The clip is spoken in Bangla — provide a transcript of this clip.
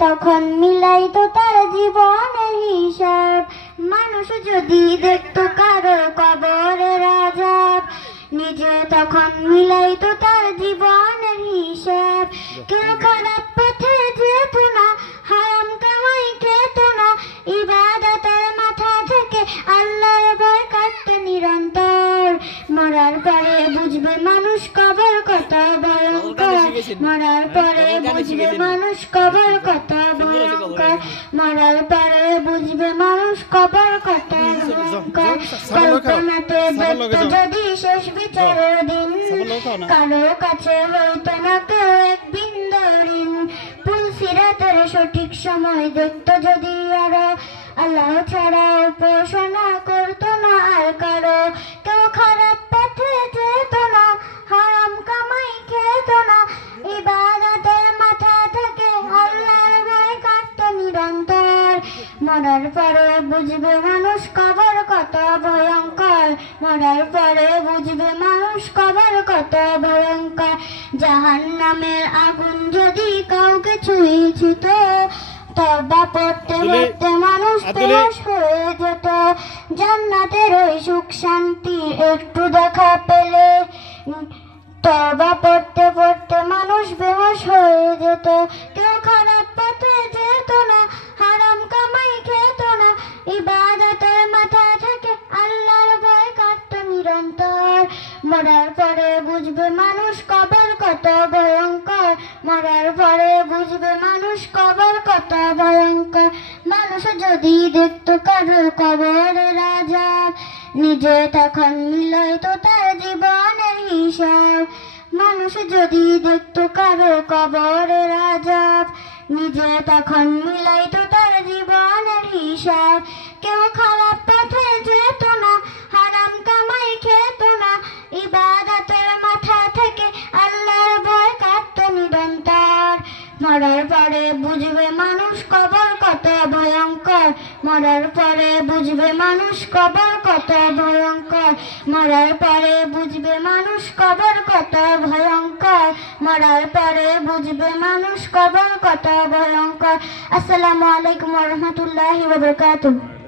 তখন মিলাইতো তার জীবনের হিসাব। মানুষ যদি দেখতো কারো কবরের আযাব, নিজে তখন মিলাইতো তার জীবনের হিসাব। কেউ খারাপ পথে যেত না, হারাম কামাই খেত না, ইবাদতের মাথা থেকে আল্লাহর ভয় কাটতো নিরন্তর। মরার পরে বুঝবে মানুষ কবর কত ভয়ঙ্কর, মরার পরে বুঝবে মানুষ কবর কত ভয়ঙ্কর, মরার পরে বুঝবে মানুষ কবর কত ভয়ঙ্কর। কল্পনাতে দেখতে যদি শেষ বিচারের দিন, কারো কাছে হইতো না কেউ এক বিন্দু ঋণ। পুলসিরাতের সঠিক সময় দেখতো যদি আরো, আল্লাহ ছাড়া উপাসনা করতো না আর কারো। কেউ খারাপ পথে যেত না, হারাম কামাই খেত না, ইবাদতের মাথা থেকে আল্লাহর ভয় কাটতো নিরন্তর। মরার পরে বুঝবে মানুষ কবর কত ভয়ঙ্কর, মরার পরে বুঝবে মানুষ কবর কত ভয়ঙ্কর। জাহান্নামের আগুন যদি কাউকে ছুঁয়েছিত, তওবা পড়তে পড়তে মানুষ বেহুশ হয়ে যেত। জান্নাতের ওই সুখ শান্তি একটু দেখা পেলে, তওবা পড়তে পড়তে মানুষ বেহুশ হয়ে যেত। কেউ খারাপ পথে যেত না, হারাম কামাই খেত না, ইবাদতের মাথা থেকে আল্লাহর ভয় কাটতো নিরন্তর। মরার পরে বুঝবে মানুষ কবর কত ভয়ঙ্কর, মরার পরে বুঝবে মানুষ কবর কত ভয়ঙ্কর। মানুষ যদি দেখতো কারো কবরের আযাব, নিজে তখন মিলাইতো তার জীবনের হিসাব। মানুষ যদি দেখতো কারো কবরের আযাব, নিজে তখন মিলাইতো তার জীবনের হিসাব। কেউ খারাপ পথে যেত না, হারাম কামাই খেত না, ইবাদতের মাথা থেকে আল্লাহর ভয় কাটতো নিরন্তর। মরার পরে বুঝবে মানুষ কবর কত ভয়ঙ্কর, মরার পরে বুঝবে মানুষ কবর কত ভয়ঙ্কর, মরার পরে বুঝবে মানুষ কবর কত ভয়ঙ্কর, মরার পরে বুঝবে মানুষ কবর কত ভয়ঙ্কর। আসসালামু আলাইকুম ওয়া রাহমাতুল্লাহি ওয়া বারাকাতুহু।